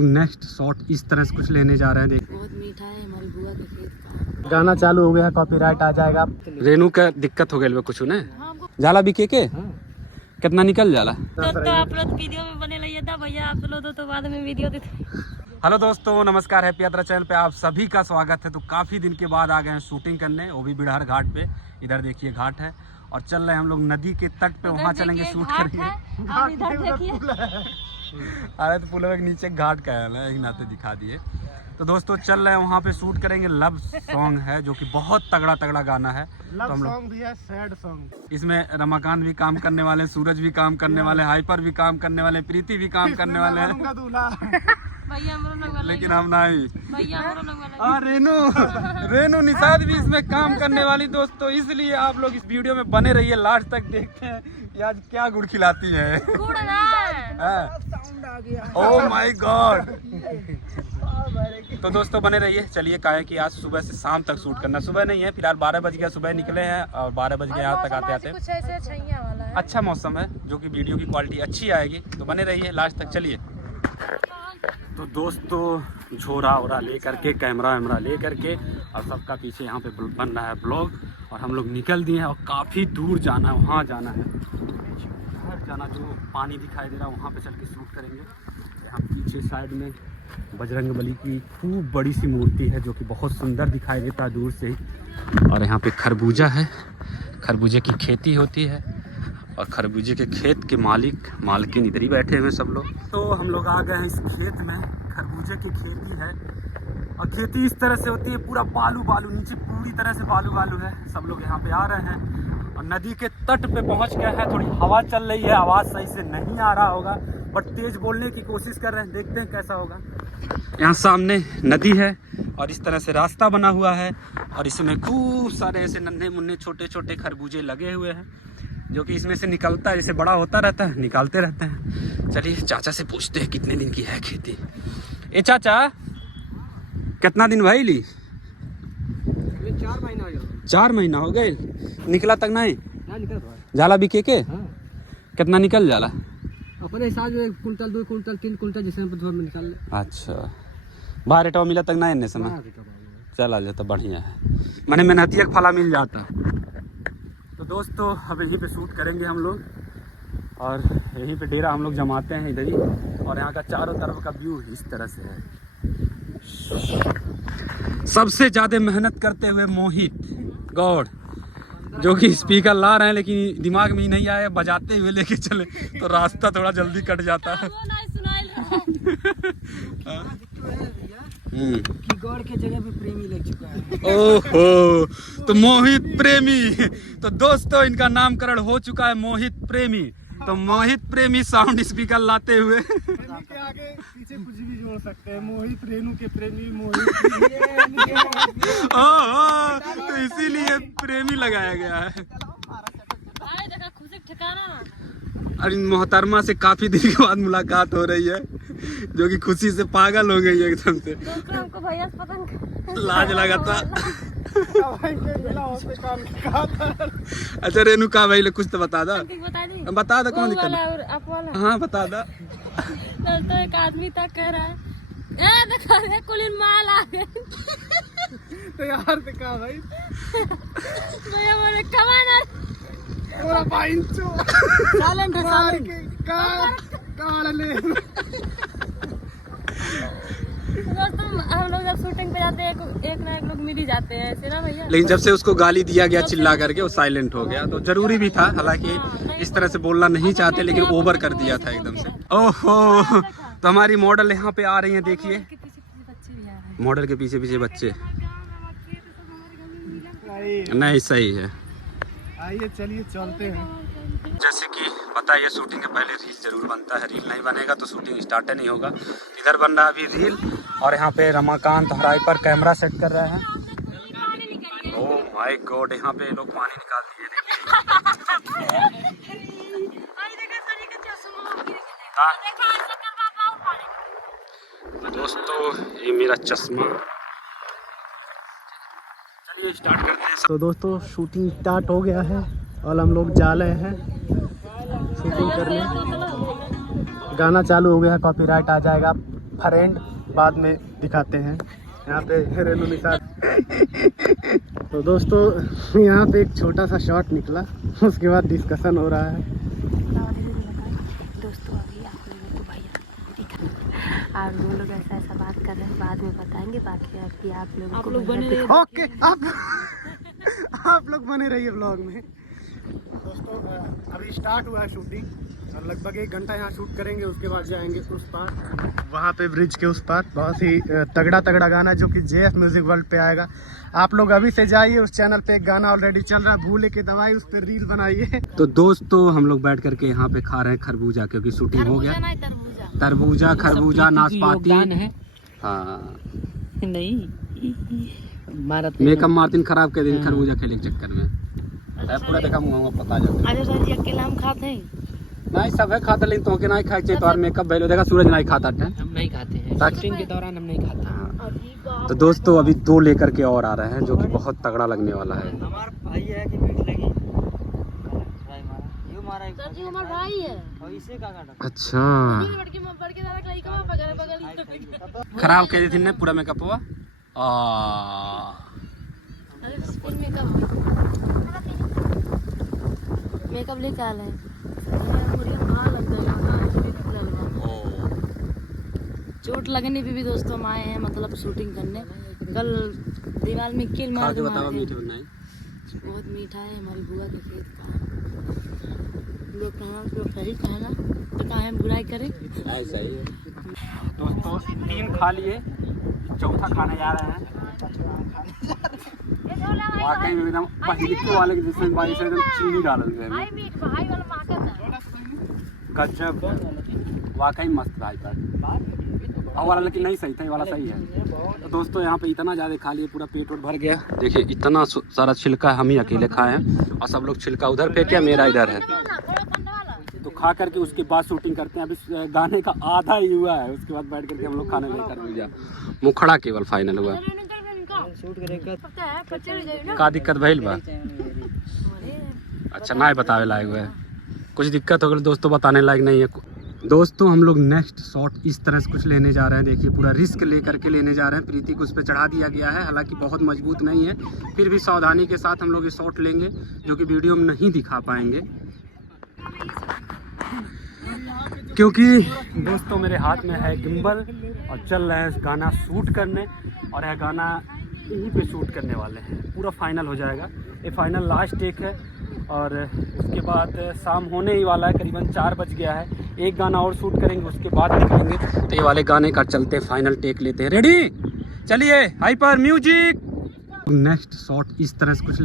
Next shot इस तरह से कुछ लेने जा रहे हैं। देख बहुत मीठा है हमारी बुआ के खेत का। गाना चालू हो गया, कॉपीराइट आ जाएगा। रेनू का दिक्कत हो गया कुछ ने जाला बिके के कितना निकल जाला। तो आप लोग वीडियो में बने रहिए था भैया, आप लोग तो बाद में वीडियो देते। हेलो दोस्तों, नमस्कार। हैप्पी यात्रा चैनल पे आप सभी का स्वागत है। तो काफ़ी दिन के बाद आ गए हैं शूटिंग करने, वो भी बिड़हर घाट पे। इधर देखिए घाट है और चल रहे हैं हम लोग नदी के तट पे, वहाँ चलेंगे शूट करेंगे। इधर देखिए अरे तो पुल के नीचे घाट का है, एक नाते दिखा दिए। तो दोस्तों चल रहे हैं वहाँ पे शूट करेंगे। लव सॉन्ग है जो कि बहुत तगड़ा गाना है। लव सॉन्ग भी है, सैड सॉन्ग। इसमें रमाकांत भी काम करने वाले, सूरज भी काम करने वाले, हाइपर भी काम करने वाले, प्रीति भी काम करने वाले हैं। लेकिन हम नहीं। रेनू निषाद भी इसमें काम करने वाली दोस्तों, इसलिए आप लोग इस वीडियो में बने रहिए, लास्ट तक देखते हैं कि आज क्या गुड़ खिलाती है। Oh my God. तो दोस्तों बने रहिए। चलिए काहे कि आज सुबह से शाम तक शूट करना, सुबह नहीं है फिलहाल 12 बज गया, सुबह निकले हैं और 12 बज गए यहाँ तक आते आते। कुछ ऐसे छैया वाला है। अच्छा मौसम है जो कि वीडियो की क्वालिटी अच्छी आएगी, तो बने रहिए लास्ट तक। चलिए तो दोस्तों झोरा वोरा ले करके, कैमरा वैमरा ले करके और सबका पीछे यहाँ पे बन रहा है ब्लॉग, और हम लोग निकल दिए हैं और काफ़ी दूर जाना है, वहाँ जाना है, घर जाना, जो पानी दिखाई दे रहा है वहाँ पे चल के शूट करेंगे। यहाँ पीछे साइड में बजरंगबली की खूब बड़ी सी मूर्ति है जो कि बहुत सुंदर दिखाई देता है दूर से ही। और यहाँ पे खरबूजा है, खरबूजे की खेती होती है और खरबूजे के खेत के मालकिन इधर ही बैठे हुए सब लोग। तो हम लोग आ गए हैं इस खेत में, खरबूजे की खेती है और खेती इस तरह से होती है, पूरा बालू नीचे पूरी तरह से बालू है। सब लोग यहाँ पे आ रहे हैं और नदी के तट पे पहुँच गए हैं। थोड़ी हवा चल रही है, आवाज़ सही से नहीं आ रहा होगा बट तेज बोलने की कोशिश कर रहे हैं, देखते हैं कैसा होगा। यहाँ सामने नदी है और इस तरह से रास्ता बना हुआ है और इसमें खूब सारे ऐसे नन्हे मुन्ने छोटे खरबूजे लगे हुए हैं जो कि इसमें से निकलता है, जैसे बड़ा होता रहता है निकालते रहते हैं। चलिए चाचा से पूछते हैं कितने दिन की है खेती। ए चाचा कितना दिन भाई ली? 4 महीना हो गया। 4 महीना हो गए, निकला तक नहीं? जाला बिके के कितना निकल जाला? अपने हिसाब से 1 कुंटल 2 कुंटल 3 कुंटल जैसे में निकाल। अच्छा, बाहर रेटवा मिला तक नहीं इन्ने समय? चला जाता बढ़िया है, मैंने मेहनती एक फला मिल जाता। तो दोस्तों अब यहीं पे शूट करेंगे हम लोग और यहीं पे डेरा हम लोग जमाते हैं इधर ही, और यहाँ का चारों तरफ का व्यू इस तरह से है। सबसे ज़्यादा मेहनत करते हुए मोहित गौड़, जो कि स्पीकर ला रहे हैं लेकिन दिमाग में ही नहीं आया, बजाते हुए लेके चले तो रास्ता थोड़ा जल्दी कट जाता है। कि गौड़ के जगह पे प्रेमी लग चुका है। ओहो, तो मोहित प्रेमी। तो दोस्तों इनका नामकरण हो चुका है मोहित प्रेमी। तो मोहित प्रेमी साउंड स्पीकर लाते हुए के आगे पीछे कुछ भी जोड़ सकते हैं। मोहित रेनू के प्रेमी मोहित। ओह, तो इसीलिए प्रेमी लगाया गया है। और इन मोहतरमा से काफी दिन के बाद मुलाकात हो रही है जो कि खुशी से पागल हो गई है एकदम से। हमको भैया से पता लाज लगा था। अच्छा रेनू का भाई कुछ तो बता दा, बता दा कौन दिक्कत? हाँ बता दा। दोस्तों एक आदमी तक कह रहा है ए देखो रे कुलीन माल आ गए। तो यार पे कहा भाई भैया बोले कमाना पूरा पाइंचो सालन ढसाल के काड़ ले। दोस्तों हम लोग जब शूटिंग पे जाते हैं एक ना एक लोग मिल ही जाते हैं ऐसे ना भैया। लेकिन जब से उसको गाली दिया गया चिल्ला करके वो साइलेंट हो गया, तो जरूरी भी था, हालांकि इस तरह से बोलना नहीं चाहते लेकिन ओवर कर दिया था एकदम से। ओहो, तो हमारी मॉडल यहाँ पे आ रही है, देखिए मॉडल के पीछे बच्चे। नहीं सही है। आइए चलिए चलते हैं। जैसे कि पता है शूटिंग के पहले रील जरूर बनता है, रील नहीं बनेगा तो शूटिंग स्टार्ट नहीं होगा। इधर बन रहा है अभी रील और यहाँ पे रमाकांत हराई पर कैमरा सेट कर रहे हैं। ओह माय गॉड, यहाँ पे लोग पानी निकाल दिए। दोस्तों ये मेरा चश्मा। चलिए स्टार्ट करते हैं। तो दोस्तों शूटिंग स्टार्ट हो गया है और हम लोग जा रहे हैं शूटिंग करने। गाना चालू हो गया है, कॉपीराइट आ जाएगा, फ्रेंड बाद में दिखाते हैं। यहाँ पे रेनू निसार। तो दोस्तों यहाँ पे एक छोटा सा शॉट निकला, उसके बाद डिस्कशन हो रहा है। दोस्तों अभी आप लोगों को भैया आप लोग ऐसा बात कर रहे हैं, बाद में बताएंगे। बाकी अभी आप लोग बने रहिए। ओके आप लोग बने रहिए ब्लॉग में। दोस्तों अभी स्टार्ट हुआ है शूटिंग और लगभग 1 घंटा यहाँ शूट करेंगे, उसके बाद जाएंगे उस पार, वहाँ पे ब्रिज के उस पार। बहुत ही तगड़ा गाना जो कि JF म्यूजिक वर्ल्ड पे आएगा। आप लोग अभी से जाइए, उस चैनल पे एक गाना ऑलरेडी चल रहा है, भूले के दवाई, उस पर रील बनाइए। तो दोस्तों हम लोग बैठ करके यहाँ पे खा रहे हैं खरबूजा, क्योंकि शूटिंग हो गया। तरबूजा खरबूजा नाशपाती है। हाँ नहीं मेकअप मार्टिन खराब के दिन खरबूजा खेले के चक्कर में पूरा देखा मुँह पता जाता है। अरे अकेला हम खाते हैं नहीं सब है खाता, लेकिन तो के नहीं खाए चाहिए। तो मेकअप भैलो देखा, सूरज नहीं खाता है, हम नहीं खाते हैं, शूटिंग के दौरान हम नहीं खाते। तो दोस्तों अभी 2 लेकर के और आ रहे हैं, जो कि बहुत तगड़ा लगने वाला है। हमारा भाई है कि मीट लगी ये हमारा सर जी, हमारा भाई है और इसे का काटा। अच्छा खराब कर दी थी ने पूरा मेकअप हुआ। मेकअप लेके आ रहे हैं। चोट लगने पे भी दोस्तों हम आए हैं, मतलब शूटिंग करने। कल दीवार में कील मार के बताओ मीठा बहुत मीठा है, हमारी बुआ के खेत का। लोग कहना सही कहना तो कहा हम बुराई करें। ऐसा ही है। दोस्तों 3 खा लिए, चौथा खाने जा रहे हैं। वाकई में एकदम पहले वाले के जिसमें भाई से एकदम चीनी डाल दिया गजब, वाकई मस्त भाई पर वाला, लेकिन नहीं सही था, ये वाला सही है। तो दोस्तों यहाँ पे इतना ज़्यादा खा लिए, पूरा पेट भर गया। देखिए इतना सारा छिलका हम ही अकेले खाए हैं, और सब लोग छिलका उधर फेंके, मेरा इधर है। तो खा करके उसके बाद शूटिंग करते हैं। अभी गाने का आधा ही हुआ है, उसके बाद बैठ करके हम लोग खाने लेकर मिल गया। मुखड़ा केवल फाइनल हुआ। का दिक्कत भइल बा? अच्छा ना बतावे लायक है, कुछ दिक्कत हो गई दोस्तों, बताने लायक नहीं है। दोस्तों हम लोग नेक्स्ट शॉट इस तरह से कुछ लेने जा रहे हैं। देखिए पूरा रिस्क लेकर के लेने जा रहे हैं। प्रीति को उस पर चढ़ा दिया गया है, हालांकि बहुत मजबूत नहीं है, फिर भी सावधानी के साथ हम लोग ये शॉट लेंगे, जो कि वीडियो में नहीं दिखा पाएंगे, क्योंकि दोस्तों मेरे हाथ में है गिम्बल और चल रहे हैं गाना शूट करने। और यह गाना यहीं पे शूट करने वाले हैं, पूरा फाइनल हो जाएगा। ये फाइनल लास्ट टेक है, और उसके बाद शाम होने ही वाला है, करीबन 4 बज गया है। एक गाना और शूट करेंगे, उसके बाद निकलेंगे। तो ये वाले गाने का चलते फाइनल टेक लेते हैं। रेडी, चलिए हाइपर म्यूजिक। नेक्स्ट शॉट इस तरह से कुछ